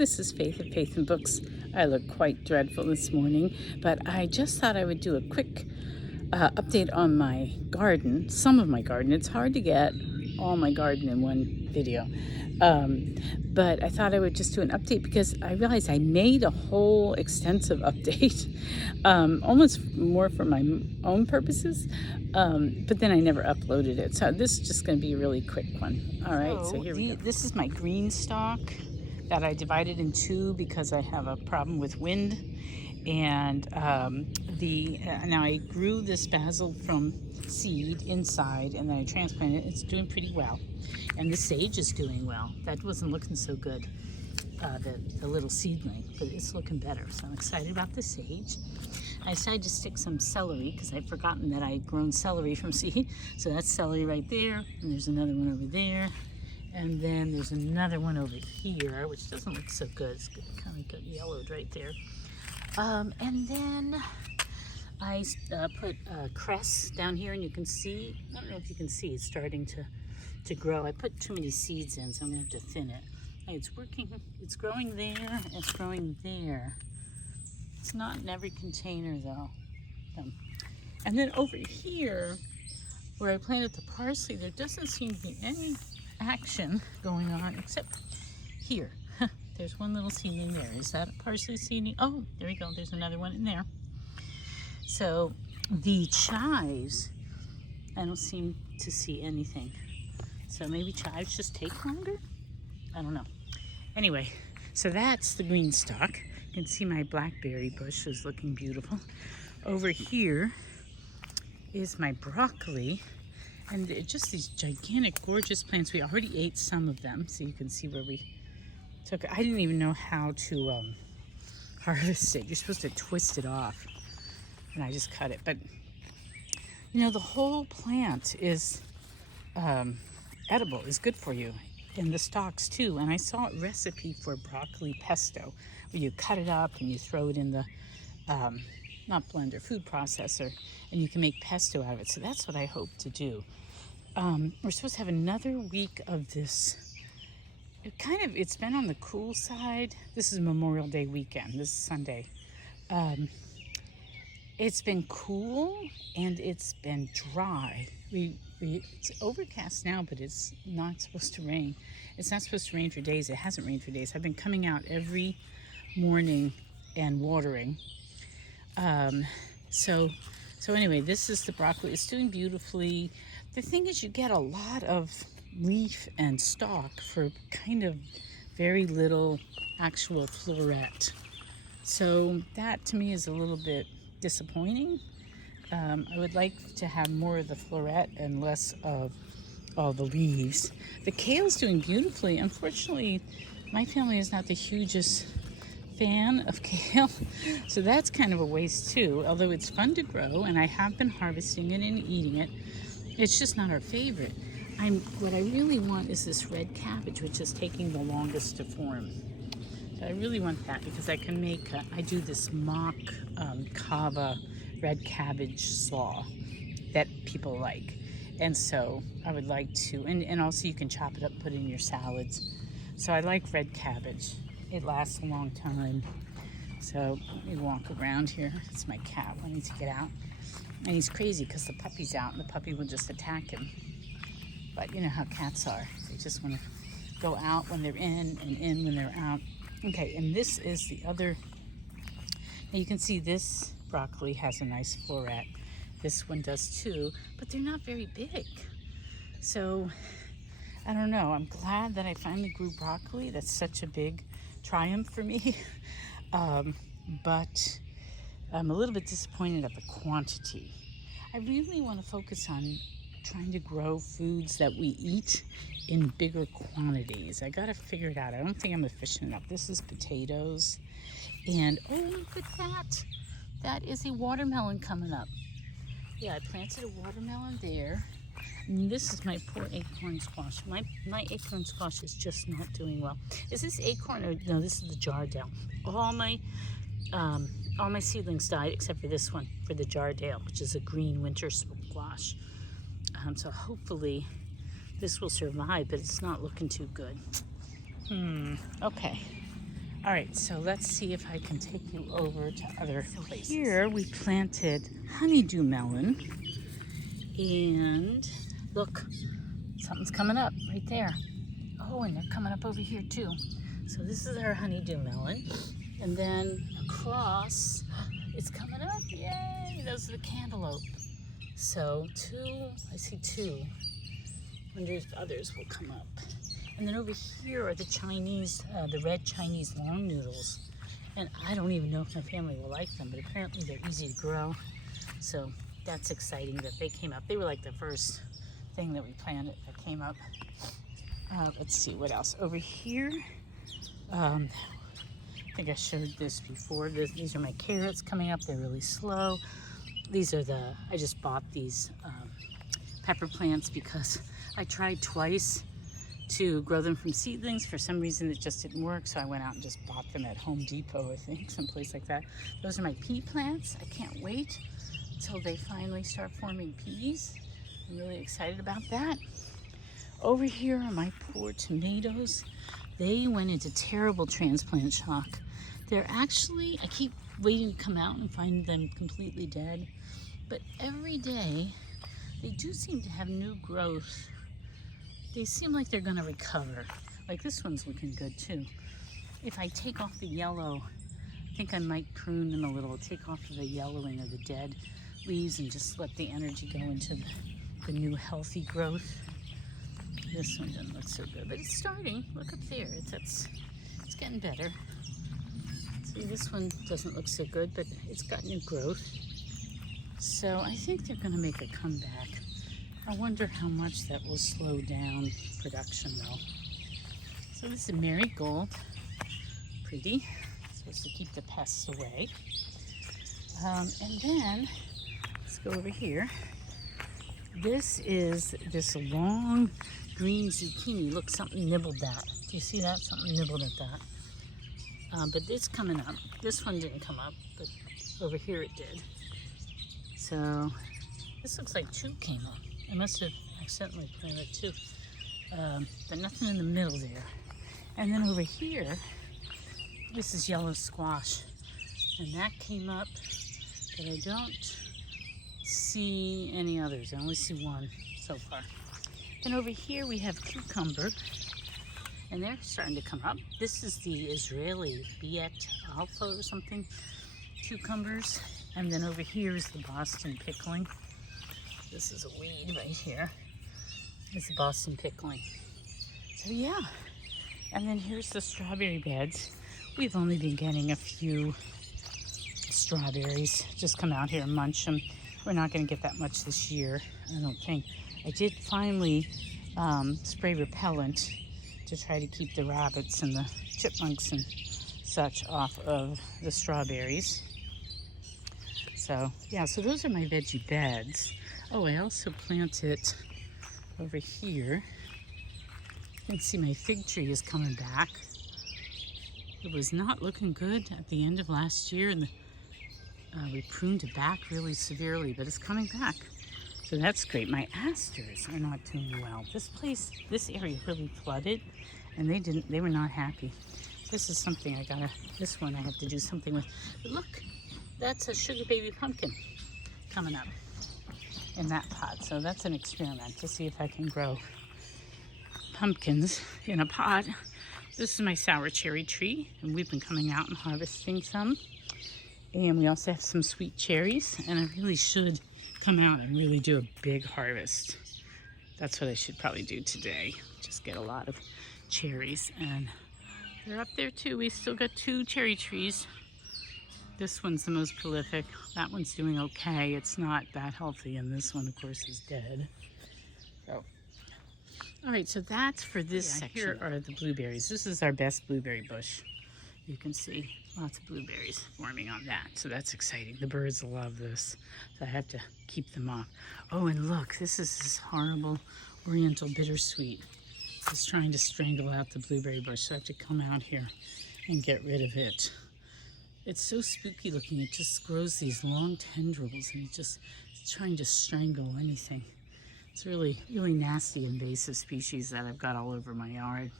this is Faith at Faith and Books. I look quite dreadful this morning, but I just thought I would do a quick update on my garden, some of my garden. It's hard to get all my garden in one video, but I thought I would just do an update because I realized I made a whole extensive update, almost more for my own purposes, but then I never uploaded it. So this is just going to be a really quick one. All right, so here we go. This is my green stalk that I divided in two because I have a problem with wind. And now I grew this basil from seed inside, and then I transplanted it. It's doing pretty well, and the sage is doing well. That wasn't looking so good, the little seedling, but it's looking better. So I'm excited about the sage. I decided to stick some celery because I'd forgotten that I had grown celery from seed. So that's celery right there, and there's another one over there. And then there's another one over here, which doesn't look so good. It's kind of got yellowed right there. And then I put cress down here, and you can see, I don't know if you can see, it's starting to grow. I put too many seeds in, so I'm going to have to thin it. Hey, it's working. It's growing there. It's growing there. It's not in every container, though. And then over here, where I planted the parsley, there doesn't seem to be any action going on except here. There's one little seedling there. Is that a parsley seedling? Oh, there we go. There's another one in there. So the chives, I don't seem to see anything. So maybe chives just take longer? I don't know. Anyway, so that's the green stalk. You can see my blackberry bush is looking beautiful. Over here is my broccoli. And just these gigantic, gorgeous plants. We already ate some of them, so you can see where we took it. I didn't even know how to harvest it. You're supposed to twist it off, and I just cut it. But, you know, the whole plant is edible, is good for you, and the stalks too. And I saw a recipe for broccoli pesto, where you cut it up and you throw it in the, not blender, food processor, and you can make pesto out of it. So that's what I hope to do. We're supposed to have another week of this. It's been on the cool side. This is Memorial Day weekend. This is Sunday. It's been cool and it's been dry. It's overcast now, but it's not supposed to rain. It's not supposed to rain for days. It hasn't rained for days. I've been coming out every morning and watering. So anyway, this is the broccoli. It's doing beautifully. The thing is, you get a lot of leaf and stalk for kind of very little actual floret. So that to me is a little bit disappointing. I would like to have more of the floret and less of all the leaves. The kale's doing beautifully. Unfortunately, my family is not the hugest fan of kale, so that's kind of a waste too, although it's fun to grow and I have been harvesting it and eating it. It's just not our favorite. What I really want is this red cabbage, which is taking the longest to form. So I really want that because I can make, I do this mock cava red cabbage slaw that people like. And so I would like to, and also you can chop it up, put it in your salads. So I like red cabbage. It lasts a long time. So let me walk around here. It's my cat wanting to get out. And he's crazy because the puppy's out and the puppy will just attack him. But you know how cats are. They just want to go out when they're in and in when they're out. Okay, and this is the other. Now you can see this broccoli has a nice floret. This one does too, but they're not very big. So I don't know. I'm glad that I finally grew broccoli. That's such a big triumph for me. But I'm a little bit disappointed at the quantity. I really want to focus on trying to grow foods that we eat in bigger quantities. I got to figure it out. I don't think I'm efficient enough. This is potatoes. And oh, look at that. That is a watermelon coming up. Yeah, I planted a watermelon there. And this is my poor acorn squash. My acorn squash is just not doing well. Is this acorn or no? This is the Jardale. All my seedlings died except for this one, for the Jardale, which is a green winter squash. So hopefully this will survive, but it's not looking too good. Okay. All right, so let's see if I can take you over to other places. Here we planted honeydew melon, and look, something's coming up right there. Oh, and they're coming up over here too. So this is our honeydew melon, and then across, it's coming up. Yay! Those are the cantaloupe. So I see two. Wonder if others will come up. And then over here are the Chinese, the red Chinese long noodles. And I don't even know if my family will like them, but apparently they're easy to grow. So that's exciting that they came up. They were like the first thing that we planted that came up. Let's see what else. Over here, I think I showed this before. These are my carrots coming up. They're really slow. These are I just bought these pepper plants because I tried twice to grow them from seedlings. For some reason it just didn't work, so I went out and just bought them at Home Depot, I think, someplace like that. Those are my pea plants. I can't wait until they finally start forming peas. I'm really excited about that. Over here are my poor tomatoes. They went into terrible transplant shock. They're actually, I keep waiting to come out and find them completely dead, but every day they do seem to have new growth. They seem like they're gonna recover. Like this one's looking good too. If I take off the yellow, I think I might prune them a little, take off the yellowing of the dead leaves and just let the energy go into the new healthy growth. This one doesn't look so good, but it's starting. Look up there, it's getting better. See, this one doesn't look so good, but it's got new growth. So I think they're gonna make a comeback. I wonder how much that will slow down production though. So this is marigold, pretty, supposed to keep the pests away. And then, let's go over here. This is this long green zucchini. Look, something nibbled that. Do you see that? Something nibbled at that. But it's coming up. This one didn't come up, but over here it did. So this looks like two came up. I must have accidentally planted two, but nothing in the middle there. And then over here, this is yellow squash, and that came up, but I don't see any others. I only see one so far. Then over here we have cucumber, and they're starting to come up. This is the Israeli Biet Alpha or something cucumbers, and then over here is the Boston pickling. This is a weed right here. It's a Boston pickling. So yeah, and then here's the strawberry beds. We've only been getting a few strawberries. Just come out here and munch them. We're not going to get that much this year, I don't think. I did finally spray repellent to try to keep the rabbits and the chipmunks and such off of the strawberries. So yeah, so those are my veggie beds. Oh, I also planted over here. You can see my fig tree is coming back. It was not looking good at the end of last year, and we pruned it back really severely, but it's coming back. So that's great. My asters are not doing well. This area really flooded, and they were not happy. This is something this one I have to do something with. But look, that's a sugar baby pumpkin coming up in that pot. So that's an experiment to see if I can grow pumpkins in a pot. This is my sour cherry tree, and we've been coming out and harvesting some. And we also have some sweet cherries, and I really should come out and really do a big harvest. That's what I should probably do today. Just get a lot of cherries, and they're up there too. We still got 2 cherry trees. This one's the most prolific. That one's doing okay. It's not that healthy, and this one, of course, is dead. So, all right, so that's for this section. Here are the blueberries. This is our best blueberry bush. You can see lots of blueberries forming on that, so that's exciting. The birds love this, so I have to keep them off. Oh, and look, this is this horrible oriental bittersweet. It's trying to strangle out the blueberry bush, so I have to come out here and get rid of it. It's so spooky looking. It just grows these long tendrils, and it's trying to strangle anything. It's really, really nasty invasive species that I've got all over my yard.